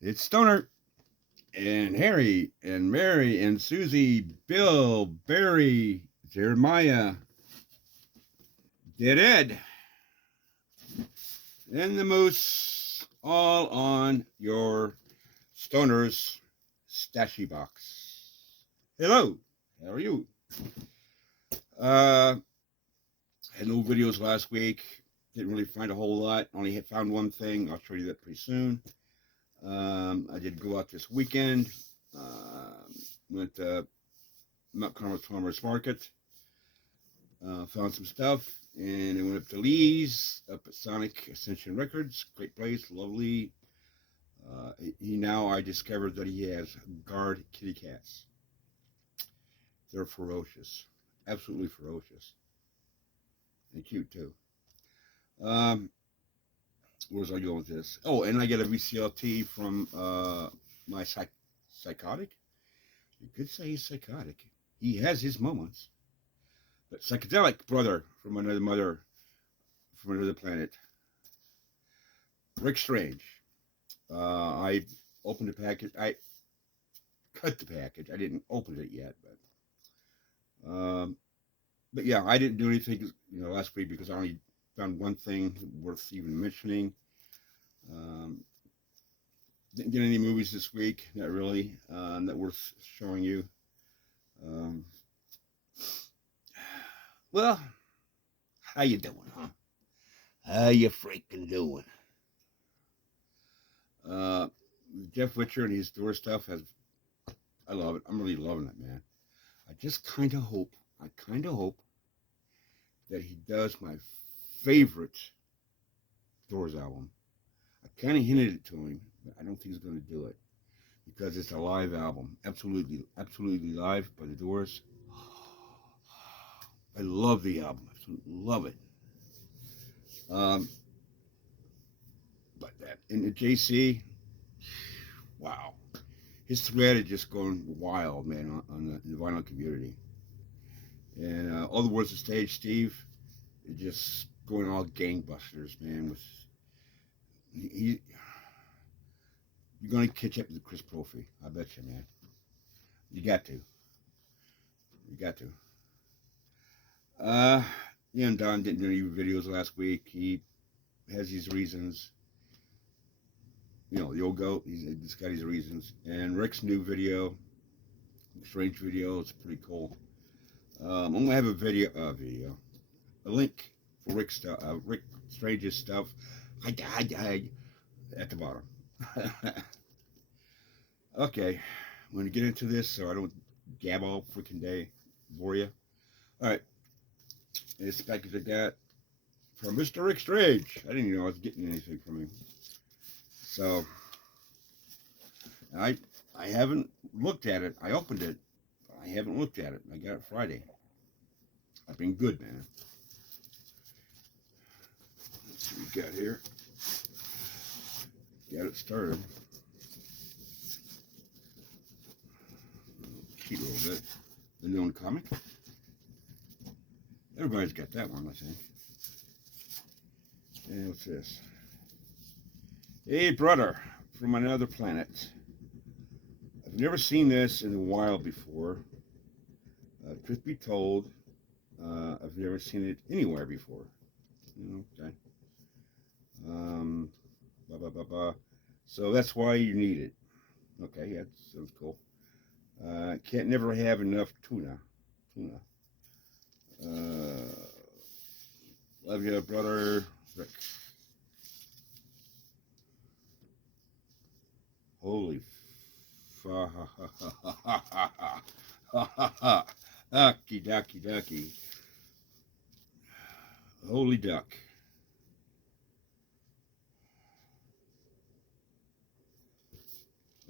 It's Stoner and Harry and Mary and Susie, Bill, Barry, Jeremiah, Dead Ed, and the Moose, all on your Stoner's Stashy Box. Hello, how are you? Had no videos last week. Didn't really find a whole lot. Only had found one thing. I'll show you that pretty soon. I did go out this weekend. Went to Mount Carmel Farmers Market. Found some stuff, and I went up to Lee's, up at Sonic Ascension Records. Great place, lovely. I discovered that he has guard kitty cats. They're ferocious, absolutely ferocious, and cute too. Where's I going with this? Oh, and I get a VCLT from my psychotic. You could say he's psychotic. He has his moments. But psychedelic brother from another mother, from another planet. Rik Strange. I opened the package. I cut the package. I didn't open it yet, but yeah, I didn't do anything, last week because I only found one thing worth even mentioning. Didn't get any movies this week, not really, that worth showing you. Well, how you doing, huh? How you freaking doing? Jeff Witcher and his door stuff I love it. I'm really loving it, man. I just kind of hope that he does my favorite Doors album. I kind of hinted it to him, but I don't think he's going to do it because it's a live album. Absolutely live by the Doors. I love the album. Absolutely love it. But that in the JC, wow, his thread is just going wild, man, on the vinyl community. And Otherworldly VCLT, Steve, is just going all gangbusters, man. You're gonna catch up with Chris Profi, I bet you, man. You got to. And Don didn't do any videos last week. He has his reasons. The old goat, he's got his reasons. And Rik's new video, Strange video, it's pretty cool. I'm gonna have a link for Rik Strange's stuff. At the bottom. Okay, I'm gonna get into this so I don't gab all freaking day, bore you. All right, this package I got from Mr. Rik Strange. I didn't even know I was getting anything from him. So I haven't looked at it. I opened it, but I haven't looked at it. I got it Friday. I've been good, man. Let's see what we got here. Got it started. Cheat a little bit. The known comic. Everybody's got that one, I think. And what's this? Hey, brother from another planet. I've never seen this in the wild before. Truth be told, I've never seen it anywhere before. Okay. So that's why you need it. Okay, that sounds cool. Can't never have enough tuna. Love you, brother Rik. Holy ducky. Holy duck.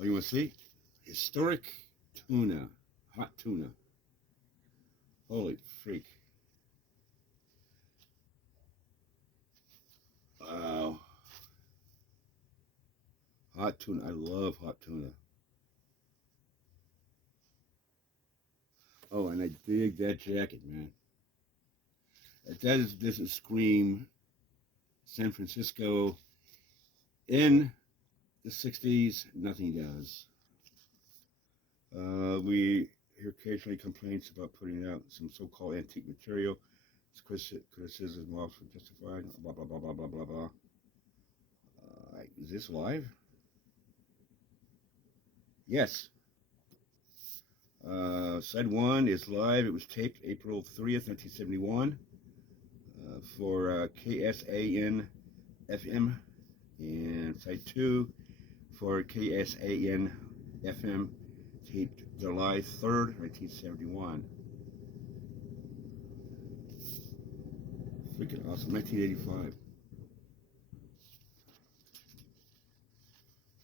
Oh, you want to see? Historic tuna. Hot tuna. Holy freak. Wow. Hot tuna. I love hot tuna. Oh, and I dig that jacket, man. That doesn't scream San Francisco in the 60s, nothing does. We hear occasionally complaints about putting out some so-called antique material. It's criticism often justified, blah, blah, blah, blah, blah, blah, blah. Is this live? Yes. Side 1 is live. It was taped April 30th, 1971 for KSAN FM, and side 2 for KSAN FM, taped July 3rd, 1971. Freaking awesome. 1985.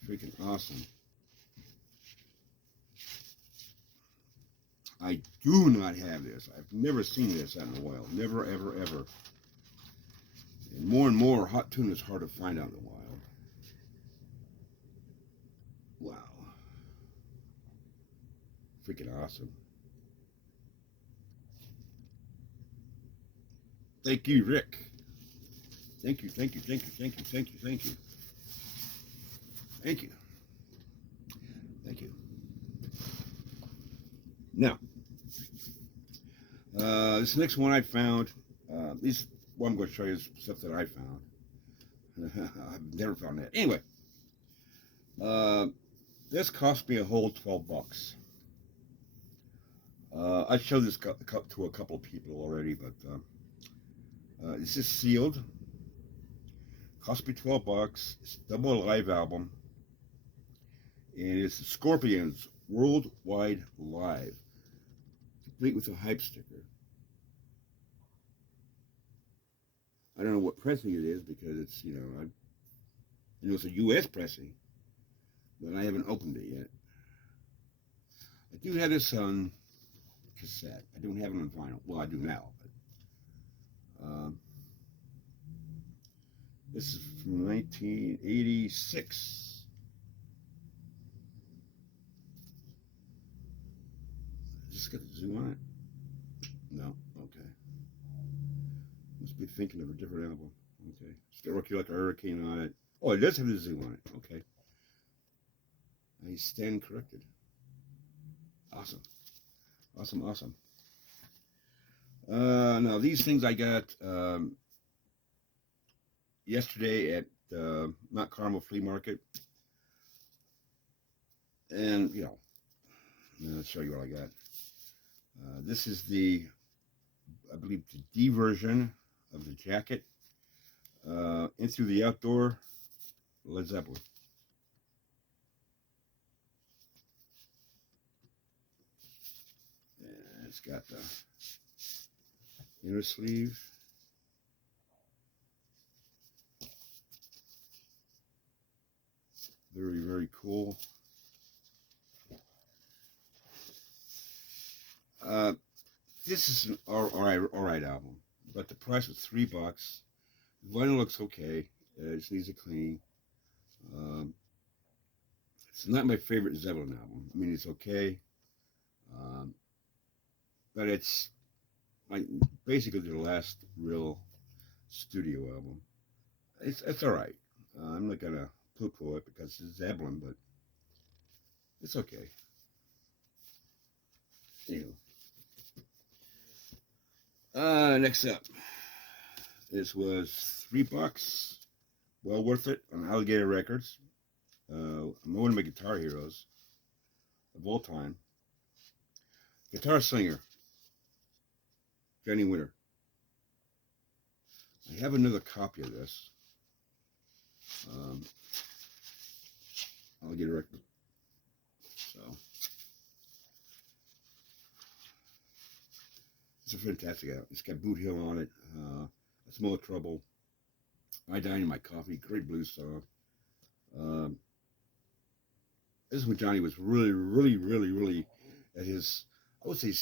Freaking awesome. I do not have this. I've never seen this out in the wild. Never, ever, ever. And more hot tuna is hard to find out in the wild. Wow. Freaking awesome. Thank you, Rick. Thank you, thank you, thank you, thank you, thank you, thank you. Thank you. Thank you. Now, this next one I found, what I'm going to show you is stuff that I found. I've never found that. Anyway, this cost me a whole $12. I showed this to a couple of people already, but this is sealed. Cost me $12. It's a double live album, and it's the Scorpions Worldwide Live, complete with a hype sticker. I don't know what pressing it is because it's, I know it's a U.S. pressing, but I haven't opened it yet. I do have this on cassette. I don't have it on vinyl. Well, I do now. But, this is from 1986. Just got the zoo on it? No. Okay. Must be thinking of a different album. Okay. It's got Rock You Like a Hurricane on it. Oh, it does have the zoo on it. Okay. I stand corrected. Awesome. Awesome, awesome. Now, these things I got yesterday at Mount Carmel Flea Market. And, I'll show you what I got. This is I believe, the D version of the jacket. Into the Outdoor, Led Zeppelin. And it's got the inner sleeve. Very, very cool. This is an all right album, but the price was $3. The vinyl looks okay. It just needs a clean. It's not my favorite Zeppelin album. I mean, it's okay, but it's basically their last real studio album. It's all right. I'm not gonna poo-poo it because it's Zeppelin, but it's okay. Anyway. Next up, this was $3. Well worth it on Alligator Records. I'm one of my guitar heroes of all time. Guitar singer, Johnny Winter. I have another copy of this. Alligator Records. So. It's a fantastic album. It's got Boot Hill on it. A Small Trouble. I Dine in My Coffee. Great blues song. This is when Johnny was really at his, I would say,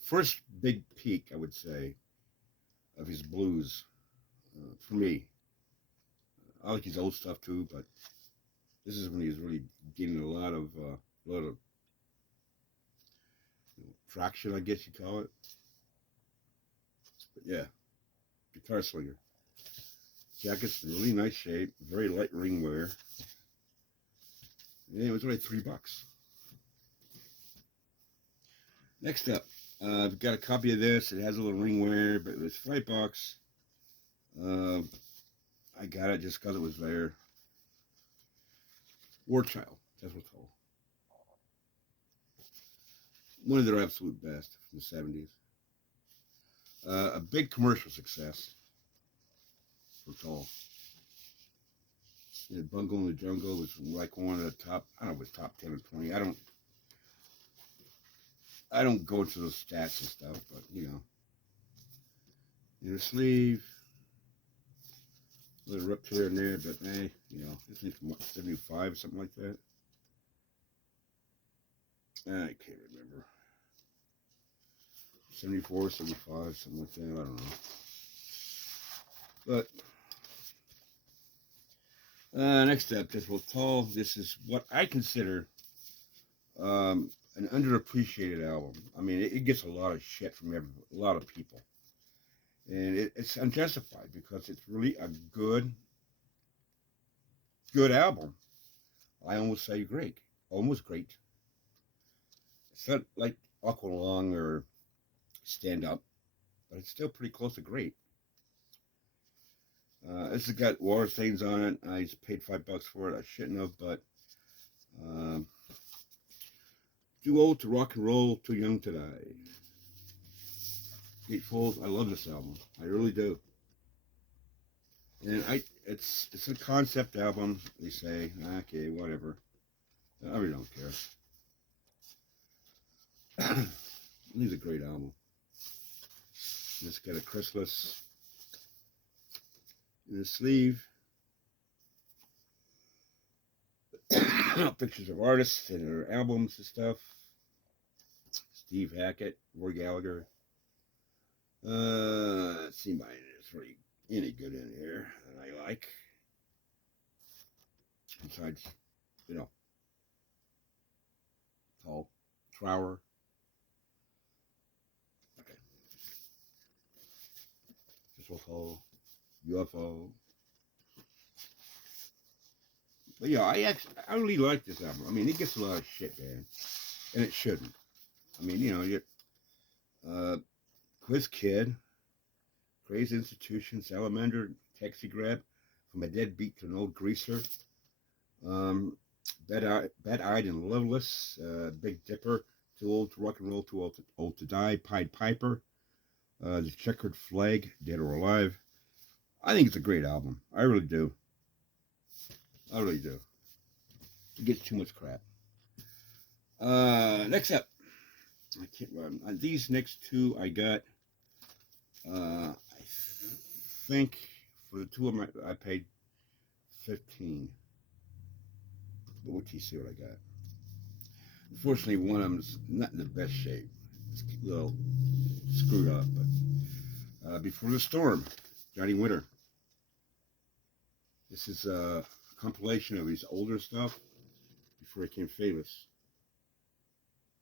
first big peak, I would say, of his blues. For me, I like his old stuff too, but this is when he was really gaining a lot of traction, I guess you call it. But yeah, guitar slinger. Jacket's in really nice shape, very light ring wear. And it was only $3. Next up, I've got a copy of this. It has a little ring wear, but it was $5. I got it just because it was there. War Child, that's what it's called. One of their absolute best from the 70s. A big commercial success. That's all. Yeah, Bungle in the Jungle was like one of the top, I don't know if it was top 10 or 20. I don't go into those stats and stuff, but you know. Inner sleeve. A little ripped here and there, but hey, you know, this thing's from what, 75 or something like that. I can't remember. 74, 75, something like that, I don't know. But next up, this will tall. This is what I consider an underappreciated album. I mean, it gets a lot of shit from a lot of people, and it's unjustified because it's really a good album. I almost say great, almost great. It's not like Aqualung or Stand Up, but it's still pretty close to great. This has got water stains on it. I just paid $5 for it. I shouldn't have, but too old to rock and roll, too young to die. Gatefold. I love this album. I really do. And it's a concept album. They say, okay, whatever. I really don't care. It's a great album. It's got a chrysalis in the sleeve. Pictures of artists and their albums and stuff. Steve Hackett, Roy Gallagher. Let's see, mine is really any good in here that I like. Besides, you know, Paul Trower. Okay. This will call UFO. But yeah, I really like this album. I mean, it gets a lot of shit, man, and it shouldn't. I mean, you know, Quiz Kid, Crazy Institution, Salamander, Taxi Grab, From a Deadbeat to an Old Greaser, Bad-Eyed and Loveless, Big Dipper, Too Old to Rock and Roll, Too Old to Die, Pied Piper, The Checkered Flag, Dead or Alive. I think it's a great album. I really do. I really do. It gets too much crap. Next up, I can't remember. These next two I got. I think for the two of them I paid $15. But wait till you see what I got. Unfortunately, one of them is not in the best shape. It's a little screwed up. But Before the Storm, Johnny Winter. This is a compilation of his older stuff before he became famous.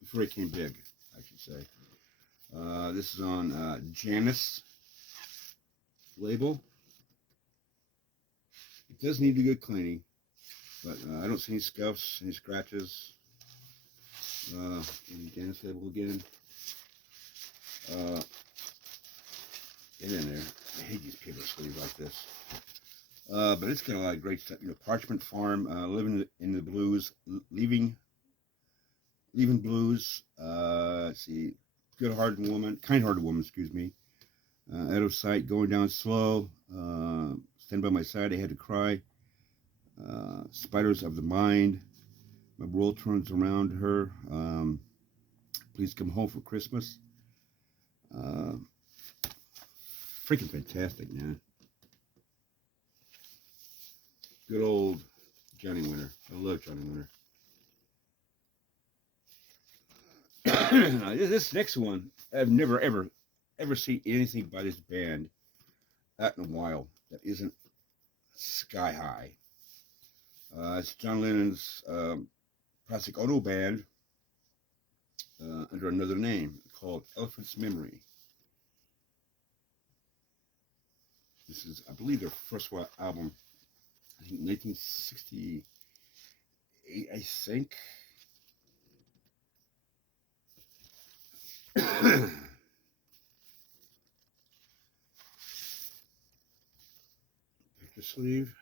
Before he became big, I should say. This is on Janus label. It does need a good cleaning, but I don't see any scuffs, any scratches. Janus label again. Get in there. I hate these paper sleeves like this. But it's got a lot of great stuff. You know, Parchment Farm, Living in the Blues, Leaving Blues. Let's see, Kind-Hearted Woman, excuse me. Out of Sight, Going Down Slow. Stand by My Side, I Had to Cry. Spiders of the Mind. My World Turns Around Her. Please Come Home for Christmas. Freaking fantastic, man. Good old Johnny Winter. I love Johnny Winter. This next one, I've never ever seen anything by this band out in a while that isn't Sky High. It's John Lennon's Plastic Ono band under another name called Elephant's Memory. This is, I believe, their first album. I think 1968 I think. Picture sleeve.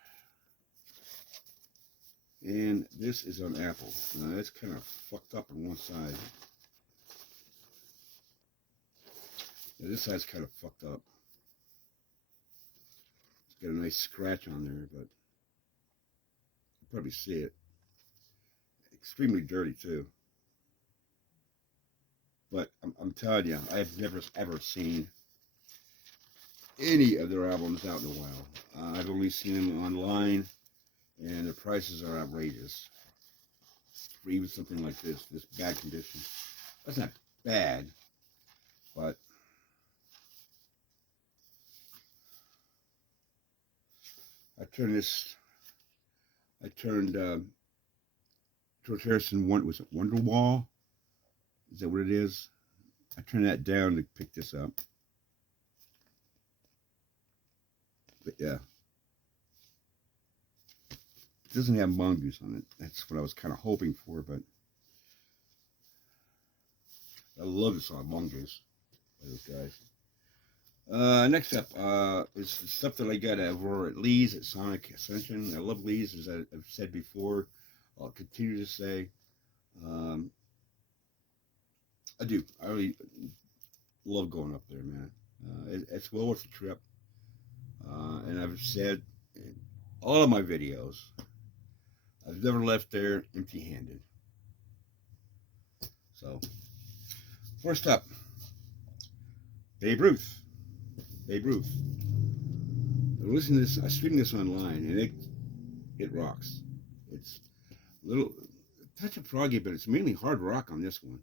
And this is on Apple. Now it's kind of fucked up on one side. Yeah, this side's kind of fucked up. It's got a nice scratch on there, but you probably see it. Extremely dirty too. But I'm telling you, I've never ever seen any of their albums out in a while. I've only seen them online, and the prices are outrageous for even something like this bad condition. That's not bad, but I turned George Harrison, was it Wonderwall? Is that what it is? I turned that down to pick this up. But yeah. It doesn't have mongoose on it. That's what I was kind of hoping for, but I love the song Mongoose by those guys. Next up is the stuff that I got over at Lee's at Sonic Ascension. I love Lee's, as I've said before. I'll continue to say. I do. I really love going up there, man. It's well worth the trip. And I've said in all of my videos, I've never left there empty-handed. So, first up, Babe Ruth. Babe Ruth. I'm listening to this. I stream this online, and it rocks. It's a little touch of proggy, but it's mainly hard rock on this one.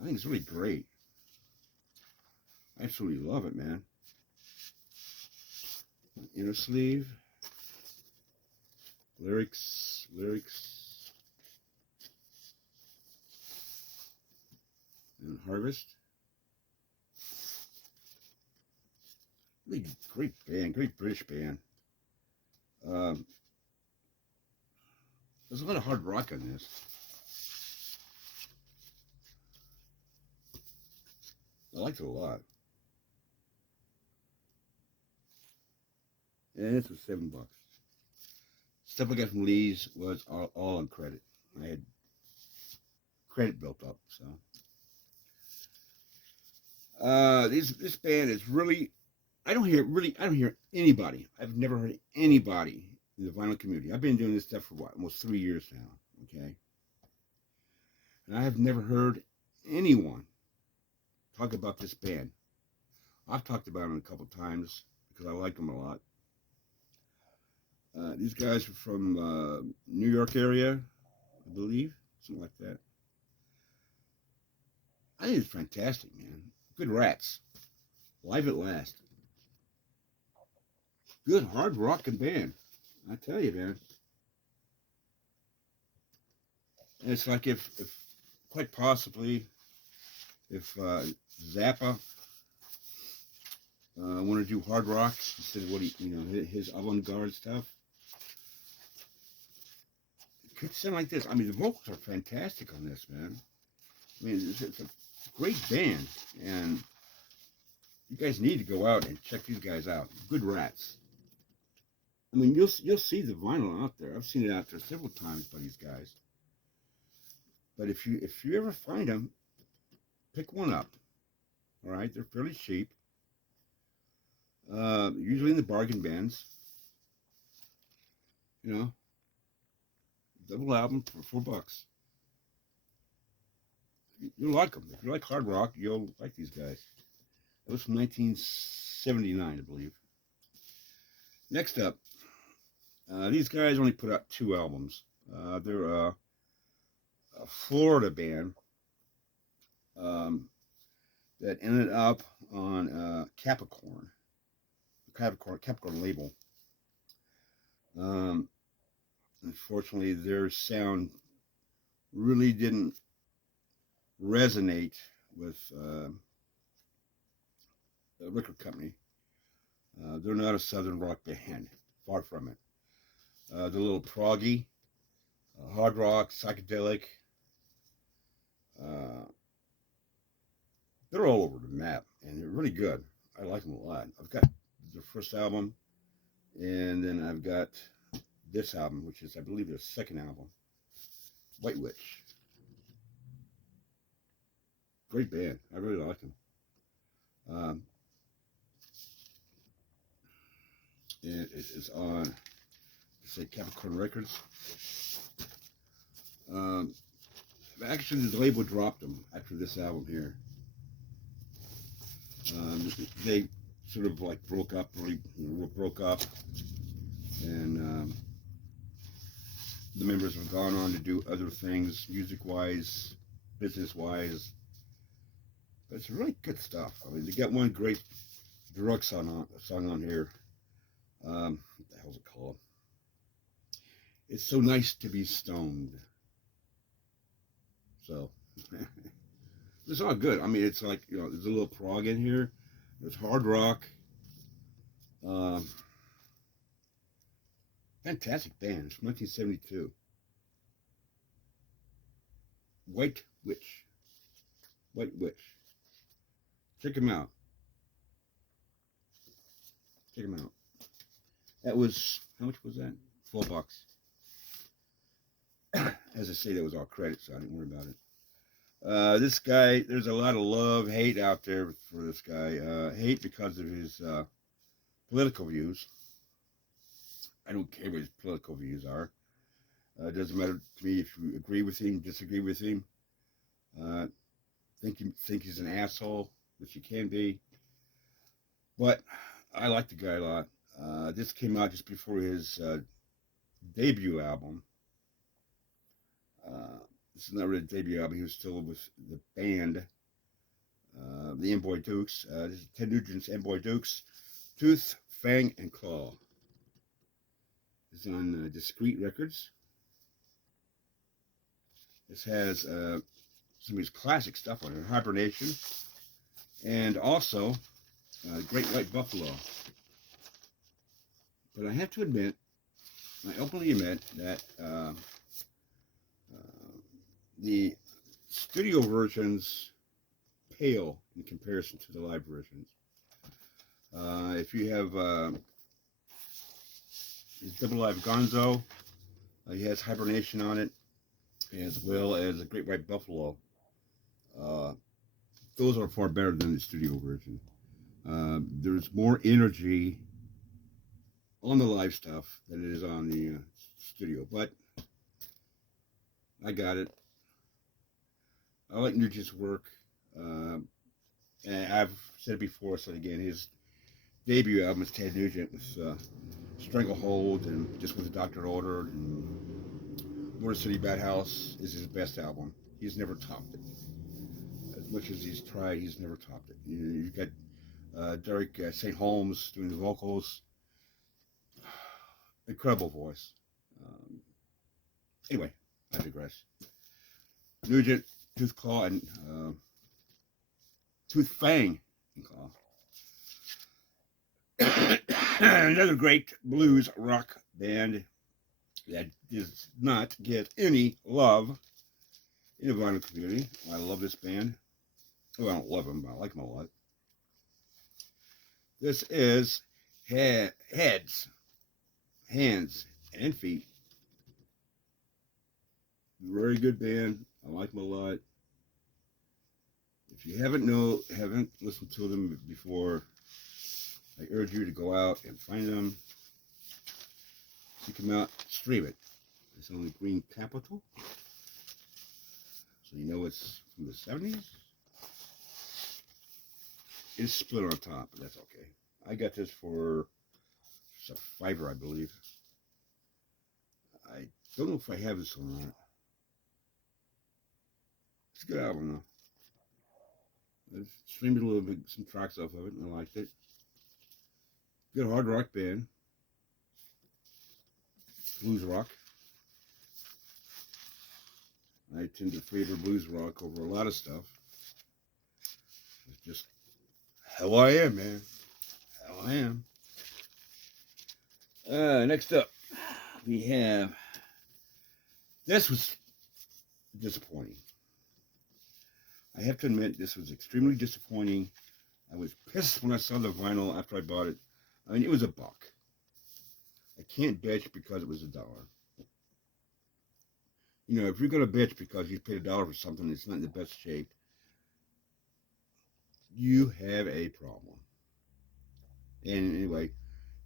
I think it's really great. I absolutely love it, man. Inner sleeve. Lyrics. And Harvest. Really great band, great British band. There's a lot of hard rock on this. I liked it a lot. And this was $7. Stuff I got from Lee's was all on credit. I had credit built up, so. This band is really, I don't hear anybody. I've never heard anybody in the vinyl community. I've been doing this stuff for what, almost 3 years now, okay? And I have never heard anyone talk about this band. I've talked about them a couple times because I like them a lot. These guys are from New York area, I believe, something like that. I think it's fantastic, man. Good Rats. Live at Last. Good hard rockin' band. I tell you, man. And it's like if quite possibly, if Zappa want to do hard rock instead of what his avant-garde stuff, it could sound like this. I mean, the vocals are fantastic on this, man. I mean, it's a great band, and you guys need to go out and check these guys out. Good Rats. I mean, you'll see the vinyl out there. I've seen it out there several times by these guys. But if you ever find them, pick one up. All right, they're fairly cheap. Usually in the bargain bins. You know, double album for $4. You'll like them. If you like hard rock, you'll like these guys. That was from 1979, I believe. Next up, these guys only put out 2 albums. They're a Florida band that ended up on Capricorn label. Unfortunately, their sound really didn't resonate with the record company. They're not a southern rock band, far from it. They're a little proggy. hard rock, psychedelic. They're all over the map, and they're really good. I like them a lot. I've got their first album, and then I've got this album, which is, I believe, their second album, White Witch. Great band. I really like them. And it is on, let's say, Capricorn Records. Actually, the label dropped them after this album here. They sort of like broke up, and the members have gone on to do other things, music-wise, business-wise. But it's really good stuff. I mean, they got one great drug song on here. What the hell's it called? It's So Nice to Be Stoned. So, it's all good. I mean, it's like, there's a little prog in here. There's hard rock. Fantastic band. It's from 1972. White Witch. White Witch. Check them out. Check them out. That was, how much was that? $4. As I say, that was all credit, so I didn't worry about it. This guy, there's a lot of love, hate out there for this guy. Hate because of his political views. I don't care what his political views are. It doesn't matter to me if you agree with him, disagree with him. Think he's an asshole, which he can be. But I like the guy a lot. This came out just before his debut album. This is not really a debut album. He was still with the band, the Amboy Dukes. This is Ted Nugent's Amboy Dukes, Tooth, Fang, and Claw. It's on Discreet Records. This has some of his classic stuff on it, Hibernation, and also Great White Buffalo. But I have to admit, I openly admit that the studio versions pale in comparison to the live versions. If you have his Double Live Gonzo, he has Hibernation on it, as well as a Great White Buffalo. Those are far better than the studio version. There's more energy on the live stuff than it is on the studio, but I got it. I like Nugent's work, and I've said it before, so again, his debut album is Ted Nugent with Stranglehold and Just What the Doctor Ordered, and Motor City Bad House is his best album. He's never topped it. As much as he's tried, he's never topped it. You've got Derek St. Holmes doing the vocals. Incredible voice. Anyway, I digress. Nugent, Tooth, Claw, and Tooth, Fang, and Claw. Another great blues rock band that does not get any love in the vinyl community. I love this band. Well, I don't love them, but I like them a lot. This is Heads, Hands, and Feet. Very good band. I like them a lot. If you haven't listened to them before, I urge you to go out and find them. Seek them out, stream it. It's on the Green Capital. So you know it's from the 70s. It's split on top, but that's okay. I got this for a $5, I believe. I don't know if I have this one or not. It's a good album, though. I've streamed a little bit, some tracks off of it, and I liked it. Good hard rock band. Blues rock. I tend to favor blues rock over a lot of stuff. It's just how I am, man. How I am. Next up, we have This was disappointing. I have to admit, this was extremely disappointing. I was pissed when I saw the vinyl after I bought it. I mean, it was $1. I can't bitch because it was $1. You know, if you're going to bitch because you paid $1 for something that's not in the best shape, you have a problem. And anyway,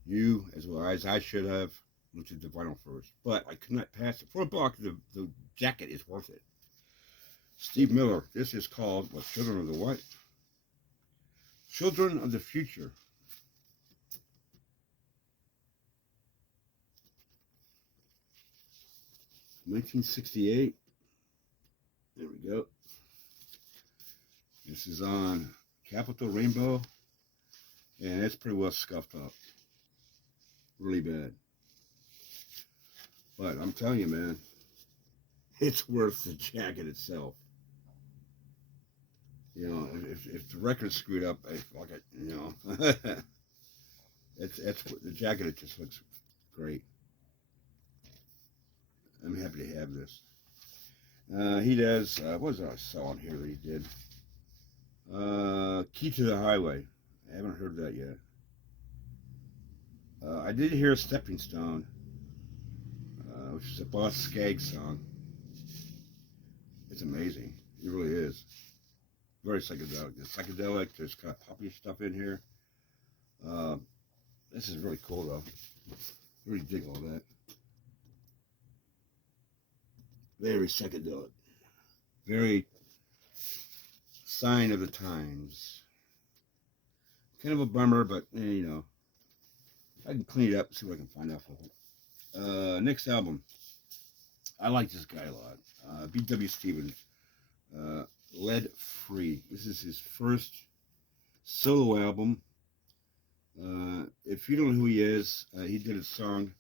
you, as well as I should have, looked at the vinyl first. But I could not pass it. For $1, the jacket is worth it. Steve Miller. This is called, what, Children of the what? Children of the Future. $1968. There we go. This is on Capital Rainbow, and it's pretty well scuffed up. Really bad. But I'm telling you, man, it's worth the jacket itself. You know, if the record's screwed up, I fuck it, you know. it's the jacket, it just looks great. I'm happy to have this. He does, what was I saw on here that he did? Key to the Highway. I haven't heard that yet. I did hear Stepping Stone, which is a Boss Skaggs song. It's amazing. It really is. Very psychedelic. It's psychedelic. There's kind of poppy stuff in here. This is really cool, though. I really dig all that. Very psychedelic. Very sign of the times. Kind of a bummer, but, you know, I can clean it up and see what I can find out for it. Next album. I like this guy a lot. B.W. Stevens. Lead Free. This is his first solo album. If you don't know who he is, he did a song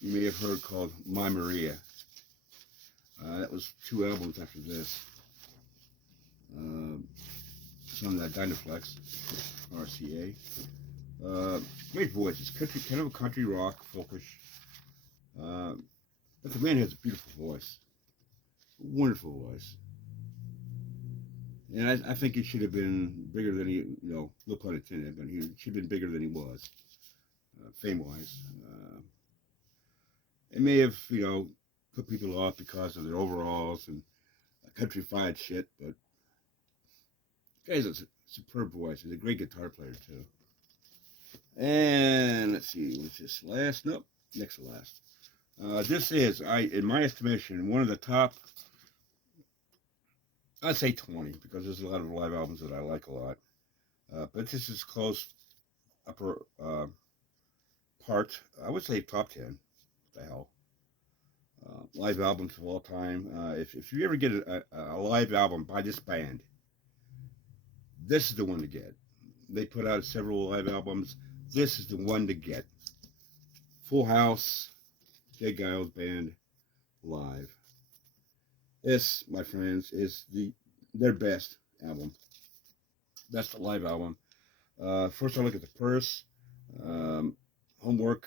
you may have heard called My Maria. That was 2 albums after this. It's on that Dynaflex, RCA. Great voice. It's country, kind of a country rock, folkish. But the man has a beautiful voice. Wonderful voice. And I think he should have been bigger than he, you know, no pun intended, but he should have been bigger than he was, fame-wise. It may have, you know, put people off because of their overalls and countrified shit, but the guy's a superb voice. He's a great guitar player, too. And let's see, was this last? Nope, next to last. This is, in my estimation, one of the top, I'd say 20, because there's a lot of live albums that I like a lot. But this is close upper part, I would say top 10. What the hell? Live albums of all time. If you ever get a live album by this band, this is the one to get. They put out several live albums. This is the one to get. Full House, Jay Giles Band, live. This, my friends, is their best album. Best live album. First I look at the purse. Homework.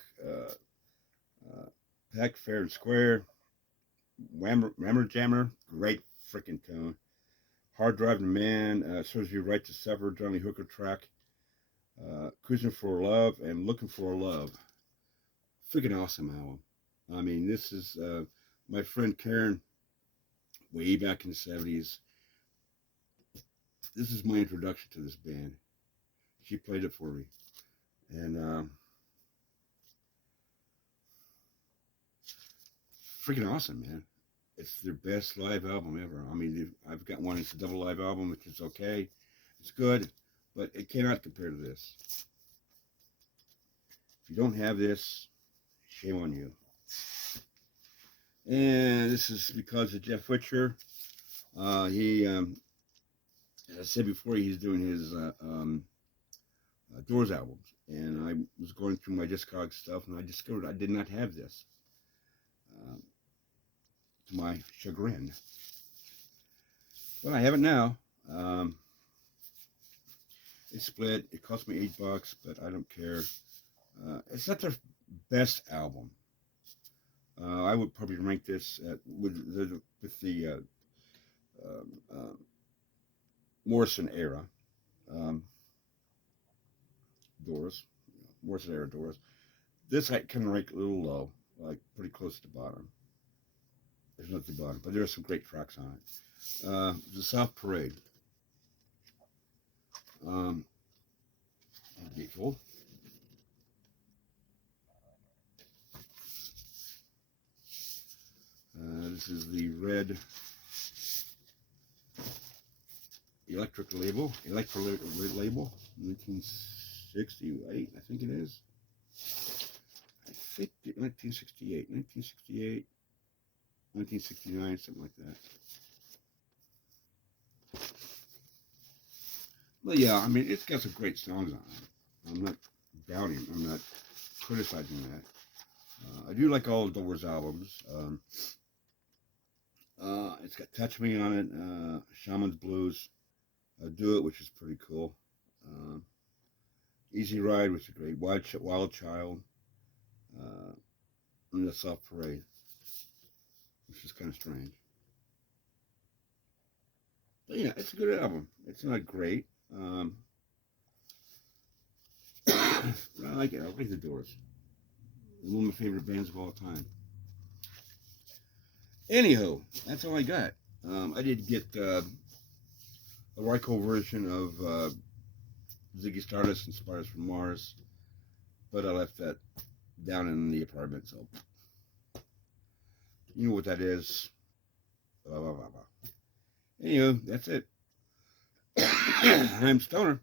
Pack Fair and Square. Rammer Jammer. Great freaking tone. Hard Driving Man. Serves You Right to Suffer. Johnny Hooker track. Cruising for Love and Looking for Love. Freaking awesome album. I mean, this is my friend Karen, way back in the 70s. This is my introduction to this band. She played it for me. And freaking awesome, man. It's their best live album ever. I mean, I've got one. It's a double live album, which is okay. It's good, but it cannot compare to this. If you don't have this, shame on you. And this is because of Jeff Witcher. He, as I said before, he's doing his Doors albums. And I was going through my Discogs stuff, and I discovered I did not have this. To my chagrin. But I have it now. It's split. It cost me $8, but I don't care. It's not their best album. I would probably rank this with the Morrison era doors, Morrison era doors. This I can rank a little low, like pretty close to the bottom. There's not the bottom, but there are some great tracks on it. The South Parade. Beautiful. This is the red electric label, 1968, I think it is. I think 1968, 1969, something like that. Well, yeah, I mean, it's got some great songs on it. I'm not doubting, I'm not criticizing that. I do like all the Doors albums. It's got Touch Me on it, Shaman's Blues, Do It, which is pretty cool. Easy Ride, which is great. Wild Child, and The South Parade, which is kind of strange. But yeah, it's a good album. It's not great. But I like it. I like the Doors. They're one of my favorite bands of all time. Anywho, that's all I got. I did get a Ryko version of Ziggy Stardust and Spiders from Mars, but I left that down in the apartment, so you know what that is. Blah, blah, blah, blah. Anywho, that's it. I'm Stoner.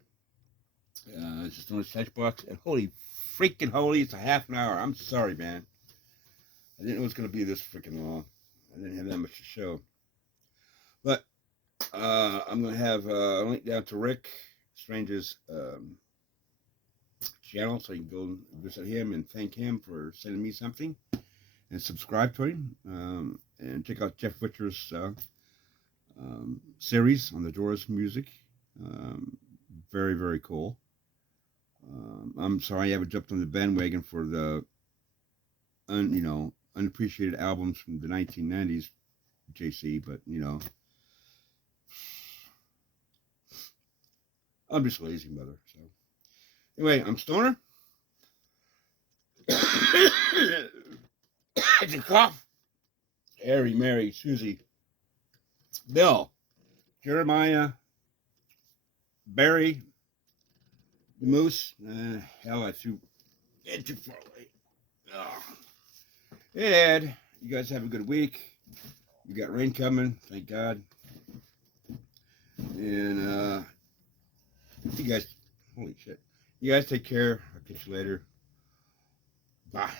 It's just on the touch box, and holy freaking holy, it's a half an hour. I'm sorry, man. I didn't know it was going to be this freaking long. I didn't have that much to show. But I'm going to have a link down to Rik Strange's channel, so you can go visit him and thank him for sending me something, and subscribe to him, and check out Jeff Witcher's series on the Doors music. Very, very cool. I'm sorry I haven't jumped on the bandwagon for the unappreciated albums from the 1990s, JC, but I'm just lazy, mother. So anyway, I'm Stoner. It's a cough. Harry, Mary, Susie, Bill, Jeremiah, Barry, the Moose. Hell, I threw it too far away. Oh. Hey, Ed, you guys have a good week. We got rain coming, thank God. And you guys, holy shit. You guys take care. I'll catch you later. Bye.